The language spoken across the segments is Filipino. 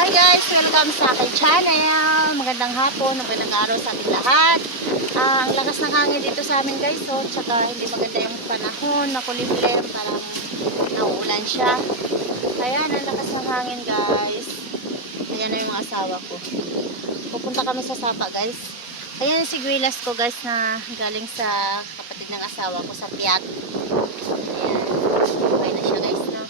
Hi guys! Welcome sa aking channel. Magandang hapon, magandang araw sa ating lahat. Ang lakas ng hangin dito sa amin guys. So, tsaka hindi maganda yung panahon. Makulimlim, parang nauulan siya. Ayan, ang lakas ng hangin guys. Ayan na yung asawa ko. Pupunta kami sa Sapa guys. Ayan si Guilas ko guys na galing sa kapatid ng asawa ko sa Piat. Ayan. Okay na siya guys na.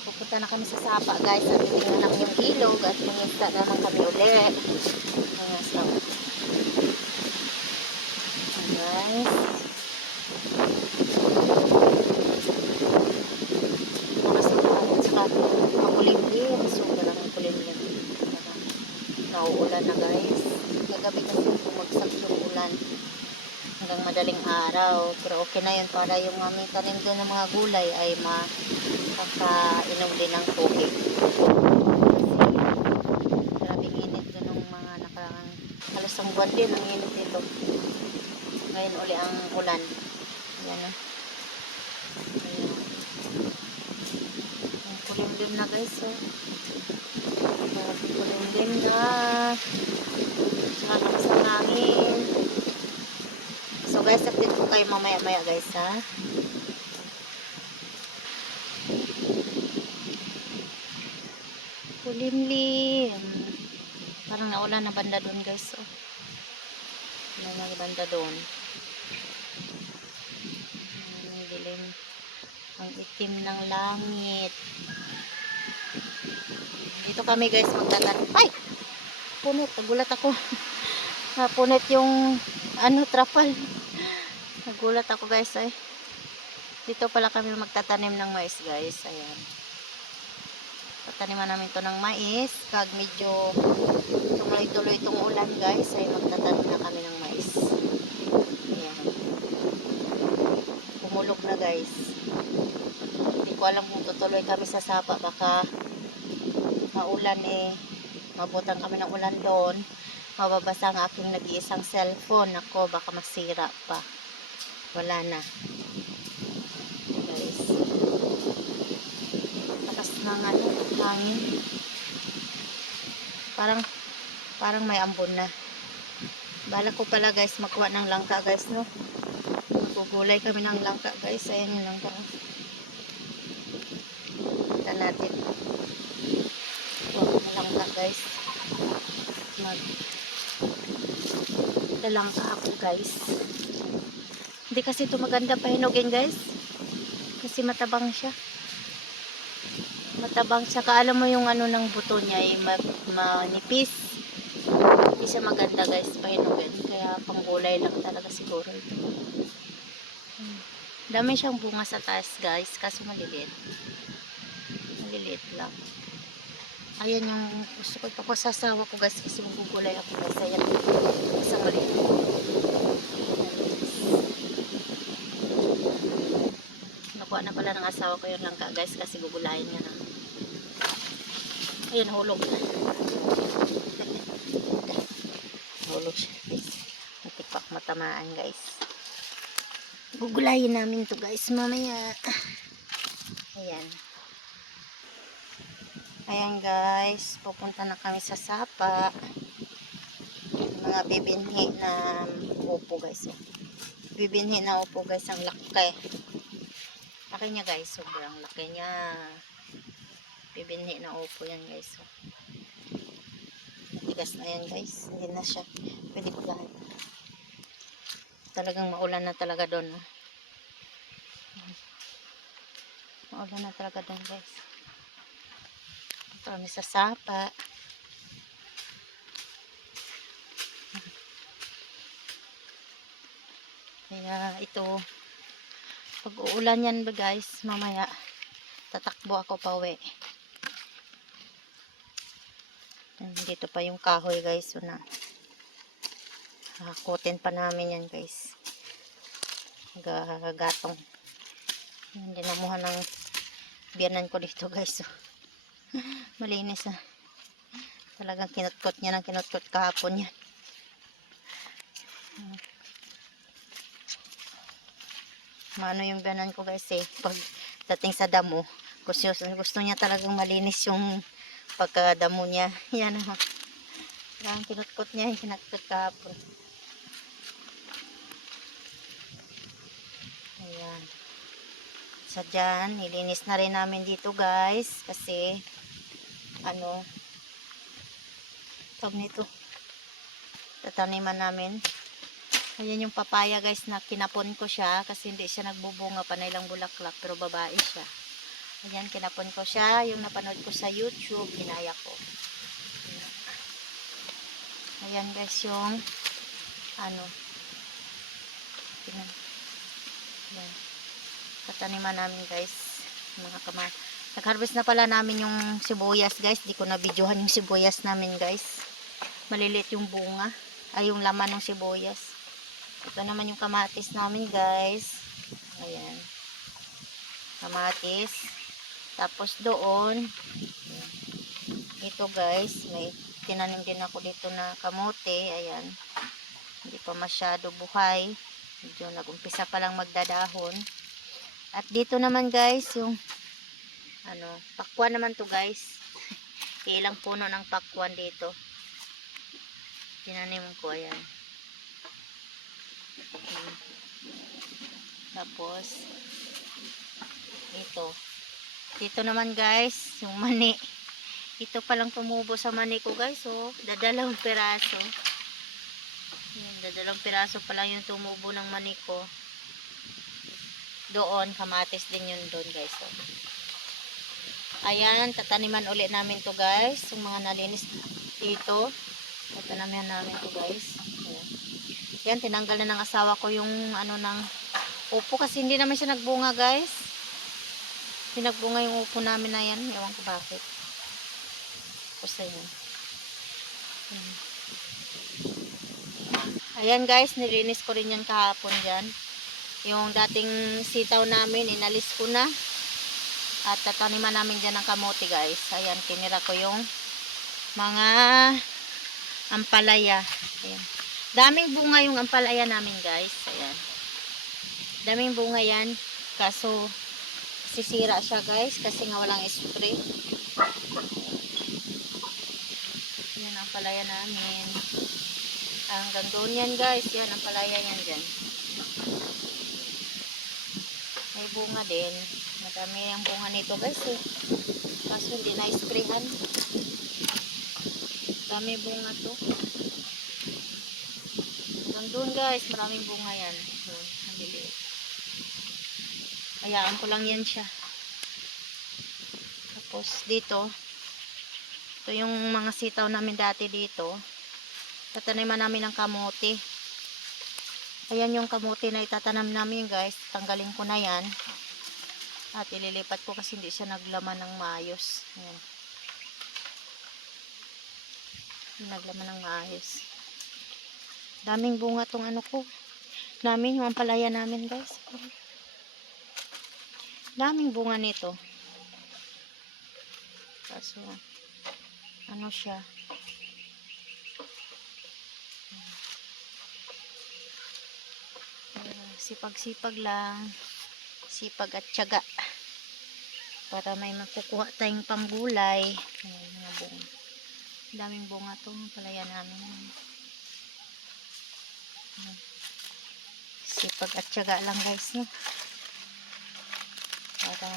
Pupunta na kami sa Sapa guys at tingnan namin yung ilog at mangisda naman kami ulit. Ayan, so guys, lakas ng hangin saka makulimlim, sobrang makulimlim. Nauulan na guys, kagabi kasi bumagsak yung ulan hanggang madaling araw, pero okay na yun para yung aming tanim doon ng mga gulay ay makainom din ng tubig. Grabing init doon ng mga nakarang halos ang buwan din ang init dito. Ngayon uli ang ulan. Ayan o. Ayan. Ang kulimlim na guys o. Kulimlim na. Saka lakas ang hangin. So guys, update ko kayo mamaya guys ha. Kulimlim. Parang naulan na banda doon guys oh. Naulan na banda doon. Ang dilim. Ang itim ng langit. Dito kami guys magtatanim. Ay! Punit. Nagulat ako. Punit yung trapal. Nagulat ako guys ay. Dito pala kami magtatanim ng mais guys. Ayan. Tataniman namin to ng mais. Pag medyo tuloy-tuloy itong ulan guys ay magtatanim na kami ng mais. Ayan. Pumulog na guys. Hindi ko alam kung tutuloy kami sa Sapa. Baka maulan mabutan kami ng ulan doon. Mababasa ang aking nag-iisang cellphone. Ako baka masira pa. Wala na. Guys. Lakas ng hangin. Parang may ambon na. Bala ko pala guys makuha ng langka guys no. Magugulay kami ng langka guys. Ayan yung langka. Kita natin. Kuha ng langka guys. Maglalangka ako guys. Hindi kasi ito maganda pahinugin guys. Kasi matabang siya. Matabang siya. Alam mo yung ng buto niya ay manipis. Hindi siya maganda guys pahinugin. Kaya panggulay lang talaga siguro ito. Dami siyang bunga sa taas guys. Kaso maliliit. Maliliit lang. Ayan yung gusto ko ito ko sa asawa ko guys. Kasi magugulay ako guys. Ayan. Isang maliit. Nakuha na pala ng asawa ko yung langka guys. Kasi gugulayin niya na. Ayan, hulog. Hulog siya guys. Natipak matamaan guys. Gugulayin namin to guys mamaya. Ayan. Ayan guys. Pupunta na kami sa Sapa. Mga bibinhi na upo guys. Bibinhi na upo guys. Ang laki. Laki niya guys. Sobrang laki niya. Bibinhi na upo yan guys. Matigas na yan guys. Hindi na siya pwede kugahan. Talagang maulan na talaga doon. Maulan na talaga doon guys. Ito kami sa Sapa. Kaya ito pag uulan yan ba guys mamaya tatakbo ako pa uwi. Dito pa yung kahoy guys. So na hakutin pa namin yan guys. Gagatong. Hindi namuha ng biyanan ko dito guys. So, malinis na. Talagang kinutkot niya ng kinutkot kahapon yan. Maano yung biyanan ko guys pag dating sa damo gusto niya talagang malinis yung pagkadamo niya. Yan o. Ang kinutkot niya, yung kinutkot kahapon. Ayan. So dyan, nilinis na rin namin dito guys. Kasi, ano, tawag nito, tataniman namin. Ayan yung papaya guys na kinapon ko siya. Kasi hindi siya nagbubunga, panay lang bulaklak. Pero babae siya. Ayan, kinapon ko siya. Yung napanood ko sa YouTube, ginaya ko. Ayan guys yung, ano, ayan. Kataniman namin guys. Nag-harvest na pala namin yung sibuyas guys. Di ko na videohan yung sibuyas namin guys. Maliliit yung bunga. Ay yung laman ng sibuyas. Ito naman yung kamatis namin guys. Ayan. Kamatis. Tapos doon. Ito guys. May tinanim din ako dito na kamote. Ayan. Hindi pa masyado buhay. Medyo nag-umpisa pa lang magdadahon. At dito naman guys, yung ano, pakwan naman to guys. Ilang puno ng pakwan dito. Tinanim ko, ayan. Tapos, ito. Dito naman guys, yung mani. Ito palang tumubo sa mani ko guys, oh. Dadalawang piraso. Yan, dadalawang piraso pa lang yung tumubo ng mani ko. Doon, kamatis din yun doon guys. So, ayan, tataniman ulit namin to guys. Yung mga nalinis dito. Tataniman namin to guys. Ayan. Yan, tinanggal na ng asawa ko yung ano ng upo. Kasi hindi naman siya nagbunga guys. Pinagbunga yung upo namin na yan. Ewan ko bakit. Tapos ayan. Ayan guys, nilinis ko rin yan kahapon dyan. Yung dating sitaw namin, inalis ko na. At tataniman namin dyan ng kamote guys. Ayan, tinira ko yung mga ampalaya. Ayan. Daming bunga yung ampalaya namin guys. Ayan. Daming bunga yan. Kaso, sisira siya guys. Kasi nga walang spray. Ayan ang ampalaya namin. Hanggang doon yan guys. Yan, ampalaya yan dyan. May bunga din. Madami ang bunga nito guys eh. Kaso hindi na-sprayhan. Dami bunga to. Hanggang doon guys, maraming bunga yan. Doon, nabilit. Hayaan ko lang yan siya. Tapos dito, ito yung mga sitaw namin dati dito. Tataniman namin ng kamote. Ayan yung kamote na itatanam namin guys. Tanggalin ko na yan. At ililipat ko kasi hindi siya naglaman ng maayos. Ayan. Naglaman ng maayos. Daming bunga tong ano ko. Namin yung ampalaya namin guys. Daming bunga nito. Kaso, ano siya. Sipag-sipag lang. Sipag at tiyaga. Para may makukuha tayong panggulay. Ayan, mga bunga. Daming bunga to. Palaya namin. Ayan. Sipag at tiyaga lang guys. No? Para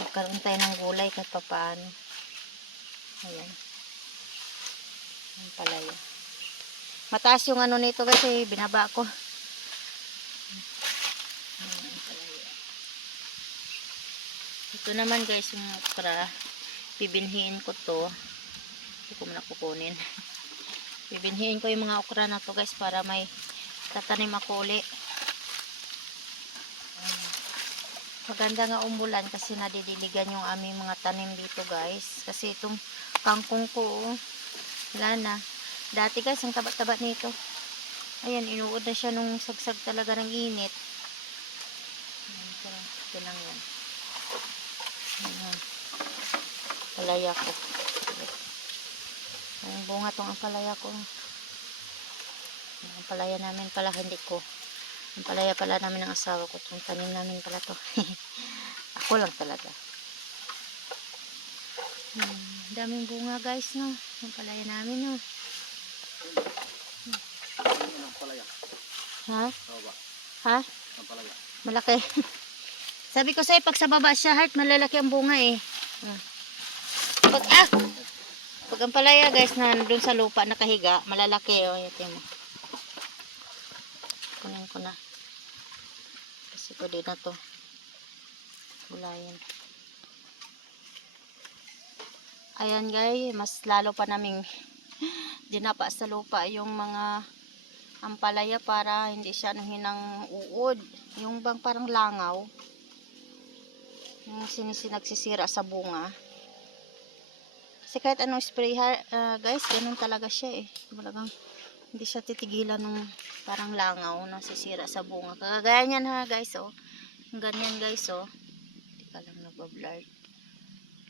magkaroon tayo ng gulay kahit papaano. Ayan. Ayan palaya. Mataas yung ano nito kasi binaba ko. Ito naman guys yung okra. Bibinhiin ko to. Hindi ko muna kukunin. Bibinhiin ko yung mga okra na to guys para may tatanim ako uli. Maganda nga umulan kasi nadidiligan yung aming mga tanim dito guys. Kasi itong kangkong ko, wala na. Dati guys, ang taba-taba nito. Ayan, inuod na siya nung sagsag talaga ng init. Ito lang yan. Ayan. Palaya ko. Ang bunga tong ang palaya ko. Ang palaya namin pala, hindi ko. Ang palaya pala namin ng asawa ko. Itong tanim namin pala to. Ako lang talaga. Daming bunga guys, no? Ang palaya namin, no? Ang palaya. Ha? Oo ba? Ha? Ang palaya. Malaki. Sabi ko sa'yo, pag sa baba siya, heart, malalaki ang bunga eh. Pag ang palaya guys, na doon sa lupa nakahiga, malalaki oh. Ito mo. Kunin ko na. Kasi pwede na to. Gulayin. Ayan guys, mas lalo pa naming dinapa sa lupa yung mga ampalaya para hindi siya hinang uod. Yung bang parang langaw. Yung nagsisira sa bunga. Kasi kahit anong spray guys, ganun talaga siya eh. Talagang hindi siya titigilan ng parang langaw na sisira sa bunga. Kagaya niyan ha guys oh. Yung ganyan guys oh. Hindi ka lang nagbablur.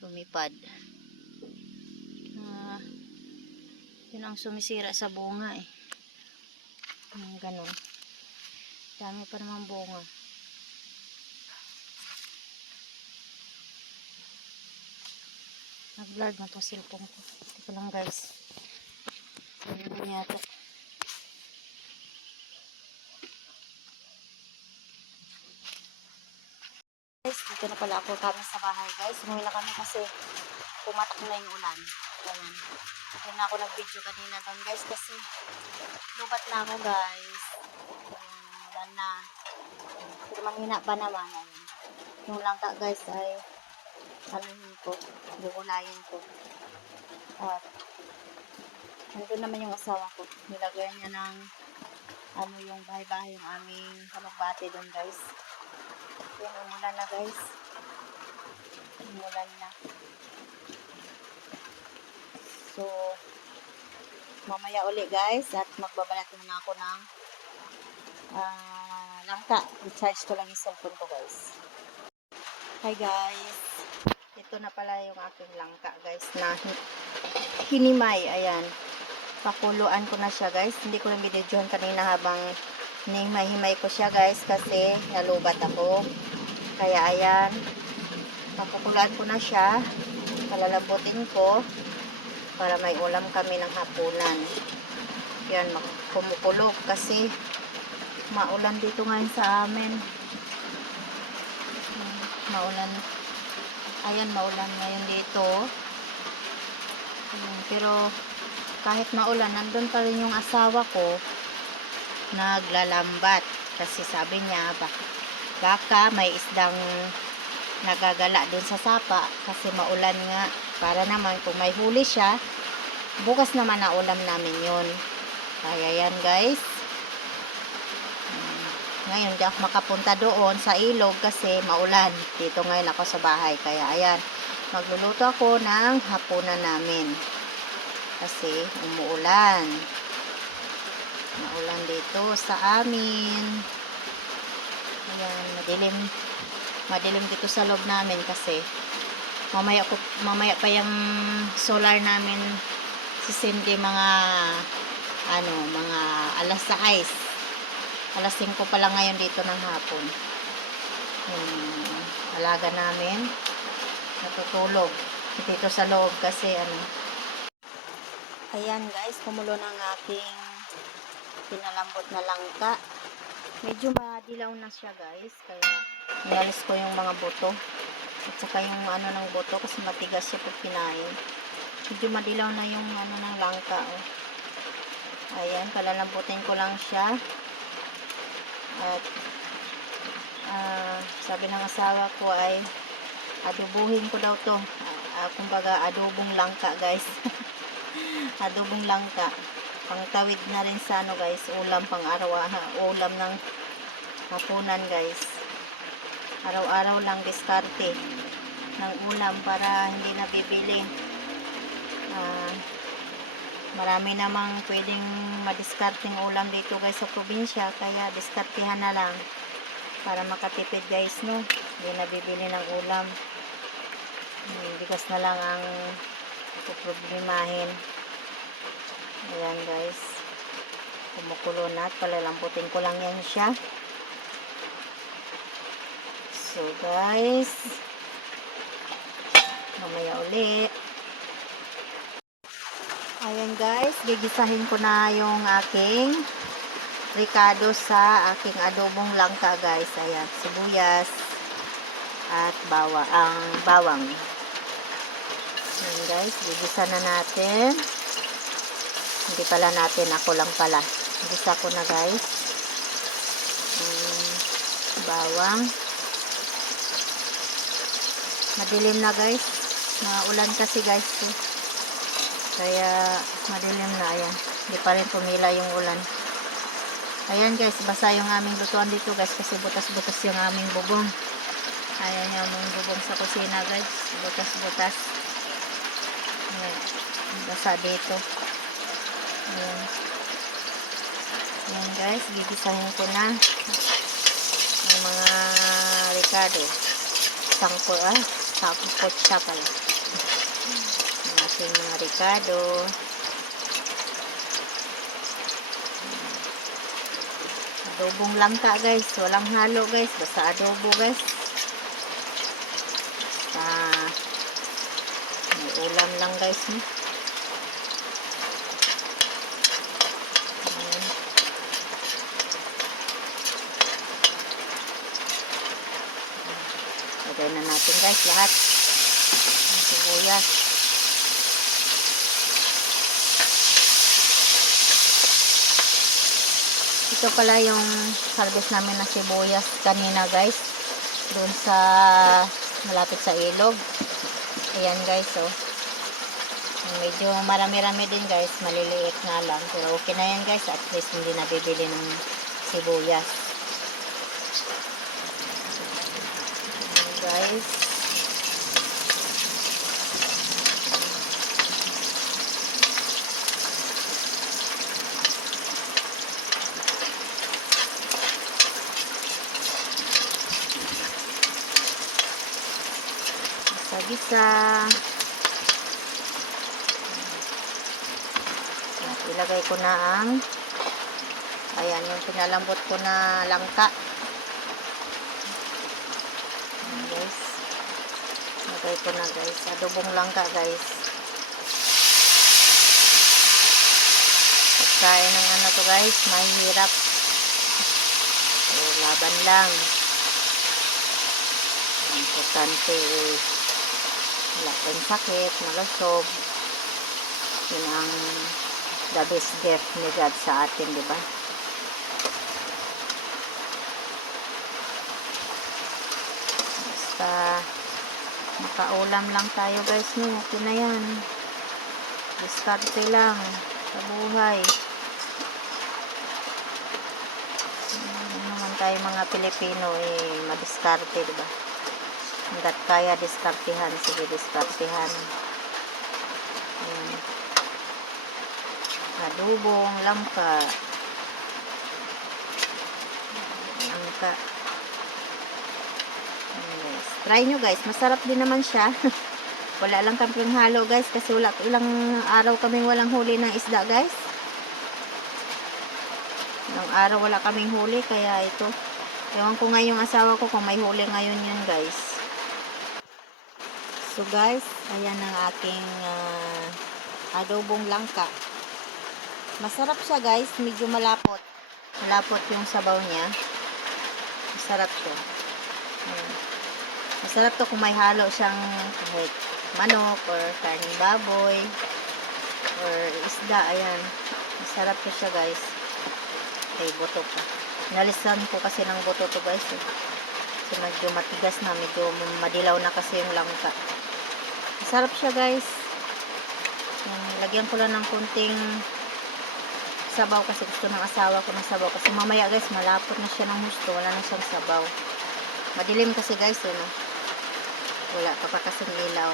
Lumipad. Yun ang sumisira sa bunga eh. Ganun. Dami pa naman bunga. Nag-blurred na to cellphone ko. Ito lang guys. Ganyan yata. Guys, dito na pala ako kami sa bahay guys. Umuwi na kami kasi pumatak na yung ulan. Ayan. Kaya na ako nag-video kanina doon guys kasi lubat na ako guys. Ayan, ulan na. Pero manghina pa naman. Ayan. Yung langka guys ay anuhin ko, bukulayin ko. At nandun naman yung asawa ko. Nilagyan niya ng ano yung bahay-bahay yung aming kalugbate doon guys. Yan, umulan na guys. Umulan na. So, mamaya uli guys at magbabalat na ako ng langka. I-charge ko lang yung cellphone ko guys. Hi guys. Ito na pala yung aking langka guys na hinimay. Ayan. Pakuluan ko na siya guys. Hindi ko lang binidyohan kanina habang hinimay-himay ko siya guys kasi nalubat ako. Kaya ayan. Pakuluan ko na siya. Palalambutin ko para may ulam kami ng hapunan. Yan. Kumukulog kasi maulan dito ngayon sa amin. Maulan. Ayan, maulan ngayon dito. Pero kahit maulan, nandun pa rin yung asawa ko naglalambat. Kasi sabi niya, baka may isdang nagagala dun sa sapa kasi maulan nga. Para naman kung may huli siya, bukas naman na ulam namin yun. Kaya yan guys. Ngayon, di ako makapunta doon sa ilog kasi maulan. Dito ngayon ako sa bahay. Kaya, ayan. Magluluto ako ng hapunan namin. Kasi, umuulan. Maulan dito sa amin. Ayan, madilim. Madilim dito sa loob namin kasi mamaya pa yung solar namin sisindi mga mga alas 6. Alas 5 pa lang ngayon dito ng hapon. Alaga namin natutulog dito sa loob kasi ayan guys, kumulo ng aking pinalambot na langka. Medyo madilaw na siya guys, kaya nialis ko yung mga buto at saka yung ng buto kasi matigas siya pag kinain. Medyo madilaw na yung ng langka oh. Ayan, palalambutin ko lang siya. At sabi ng asawa ko ay adobuhin ko daw to. Kumbaga adobong langka guys. Adobong langka. Pangtawid na rin sa guys, ulam pang ulam ng hapunan guys. Araw-araw lang diskarte ng ulam para hindi na bibili. Marami namang pwedeng madiskarting ulam dito guys sa probinsya, kaya diskartehan na lang para makatipid guys no. Hindi na bibili ng ulam. Bigas na lang ang problemahin. Ayan guys, kumukulo na at palalamputin ko lang yan siya. So guys, mamaya ulit guys, gigisahin ko na yung aking ricado sa aking adobong langka guys. Ayan, sibuyas at bawang. Ayan guys, gigisa na natin. Hindi pala natin, ako lang pala. Gisa ko na guys. Bawang. Madilim na guys. Maulan kasi guys. Kaya madilim na. Ayan. Hindi pa rin tumila yung ulan. Ayan guys. Basa yung aming lutuan dito guys. Kasi butas-butas yung aming bubong. Ayan yung aming bubong sa kusina guys. Butas-butas. Ayan. Basa dito. Ayan. Ayan guys. Gigisahin ko na yung mga ricado. Sampot siya pala. Yung ating mga ricado. Adobong langka guys. Walang halo guys. Basta adobo guys. May ulam lang guys. Lagay na natin guys lahat ng sibuyas. Ito pala yung harvest namin na sibuyas kanina guys. Doon sa malapit sa ilog. Ayan guys oh. Medyo marami-rami din guys. Maliliit nga lang. Pero okay na yan guys. At least hindi nabibili ng sibuyas. Guys. Gisa-gisa. At ilagay ko na ang ayan yung pinalambot ko na langka. Guys, lagay ko na guys, adobong langka guys. Pagkain ng ano to guys, mahirap. So, laban lang. Importante wala tayong sakit, malusog. Yun ang the best gift ni God sa atin, di ba? Makaulam lang tayo guys no. Okay na yan. Diskarte lang sa buhay. Naman tayo mga Pilipino madiskarte diba? Hanggat kaya diskartehan. Sige diskartehan. Ayan. Adobong langka. Langka. Try nyo guys, masarap din naman siya. Wala lang kaming halo guys kasi ilang araw kaming walang huli ng isda guys. Ilang araw wala kaming huli kaya ito. Ewan ko nga yung asawa ko kung may huli ngayon yun guys. So guys, ayan ang aking adobong langka. Masarap siya guys, medyo malapot. Malapot yung sabaw niya. Masarap siya. Ayan. Masarap to kung may halo siyang kahit manok or karning baboy or isda. Ayan. Masarap to siya guys. Okay, buto pa. Nalisan ko kasi ng buto to guys. So medyo matigas na. Medyo madilaw na kasi yung langka. Masarap siya guys. Lagyan ko lang ng kunting sabaw kasi gusto ng asawa ko ng sabaw. Kasi mamaya guys malapot na siya ng gusto. Wala na siyang sabaw. Madilim kasi guys no? Wala pa kasing ilaw.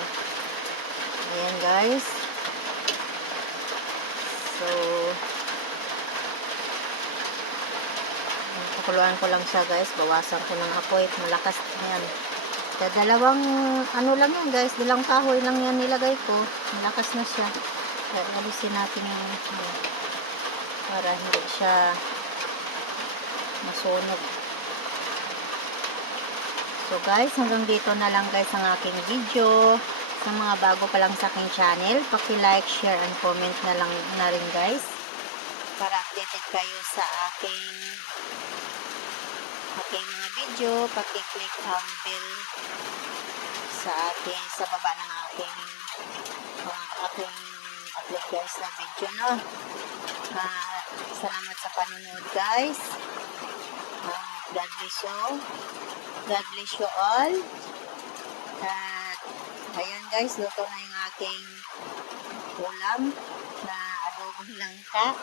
Ayan guys. So pakuluan ko lang siya guys. Bawasan ko ng apoy. Malakas yan. Dalawang ano lang yan guys. Dalang kahoy lang yan nilagay ko. Malakas na siya. Kaya alisin natin yung para hindi siya masunog. So guys, hanggang dito na lang guys ang aking video. Sa mga bago pa lang sa aking channel, paki-like, share, and comment na lang na rin guys. Para updated kayo sa aking mga video. Paki-click ang bell sa baba ng aking upload guys na video, no? Salamat sa panonood guys. God bless you. God bless you all. At ayan guys, luto na yung aking ulam na adobong langka.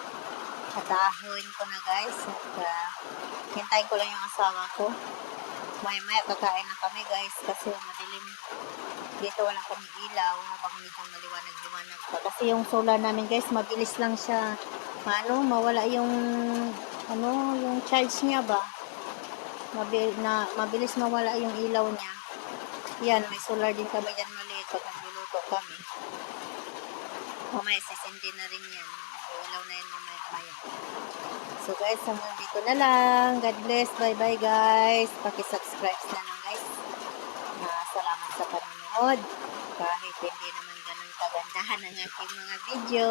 Atahoin ko na guys. At hintayin ko lang yung asawa ko. Maya kakain na kami guys kasi madilim. Dito wala kami ilaw habang medyo maliwanag-liwanag pa. Kasi yung solar namin guys, mabilis lang siya mawala yung yung charge niya ba. Mabilis mawala yung ilaw niya. Yan, may solar din kami dyan maliit pag nagluluto kami. Mamaya sisindi na rin yan. Ilaw na yan mamaya. So guys, hanggang dito na lang. God bless. Bye guys. Paki-subscribe na lang guys. Salamat sa panonood. Kahit hindi naman ganun kagandahan ang aking mga video,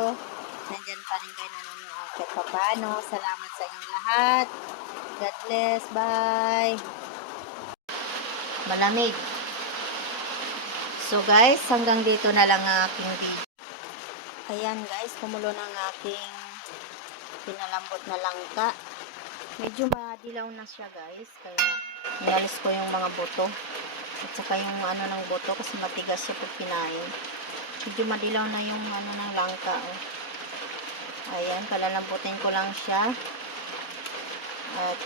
nandyan pa rin kayo nanonood. Kahit paano, salamat sa inyong lahat. God bless. Bye. Malamig. So guys, hanggang dito na lang ang aking video. Ayan guys, kumulo na ang aking pinalambot na langka. Medyo madilaw na siya guys, kaya nialis ko yung mga buto. At saka yung ng buto kasi matigas siya pag kinain. Medyo madilaw na yung ng langka. Oh. Ayan, palalambutin ko lang siya. At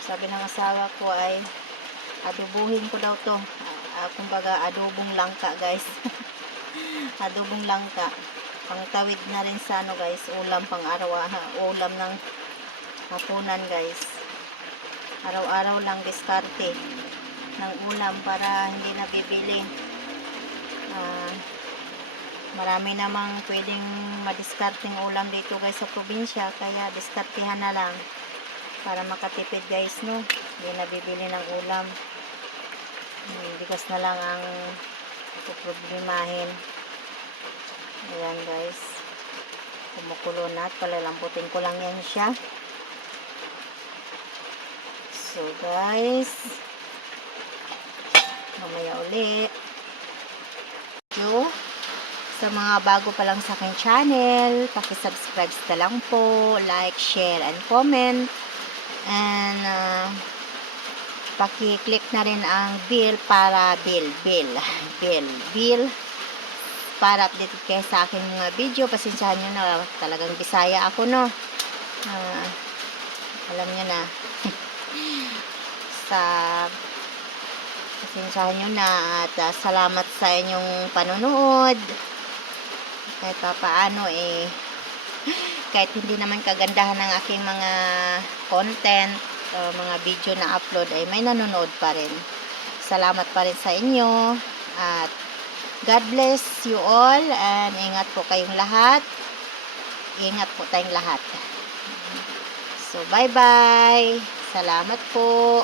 sabi ng asawa ko ay adobuhin ko daw to. Kumbaga adobong langka guys. Adobong langka. Pangtawid na rin sa guys, ulam pang araw, ulam ng hapunan guys. Araw-araw lang diskarte ng ulam para hindi nabibili. Marami namang pwedeng madiskarteng ulam dito guys sa probinsya, kaya diskartehan na lang para makatipid guys, no? Hindi nabibili ng ulam. Bigas na lang ang problemahin. Ayan guys, kumukulo na at palalambutin ko lang yan siya. So guys, mamaya ulit. Sa mga bago pa lang sa aking channel, paki-subscribe na lang po, like, share, and comment. And paki-click na rin ang bell para para update kayo sa aking mga video. Pasensyahan nyo na, talagang Bisaya ako, no? Alam nyo na. Pasensyahan nyo na at salamat sa inyong panonood. Kahit paano kahit hindi naman kagandahan ng aking mga content, mga video na upload, ay may nanonood pa rin. Salamat pa rin sa inyo at God bless you all, and ingat po kayong lahat. Ingat po tayong lahat. So bye bye. Salamat po.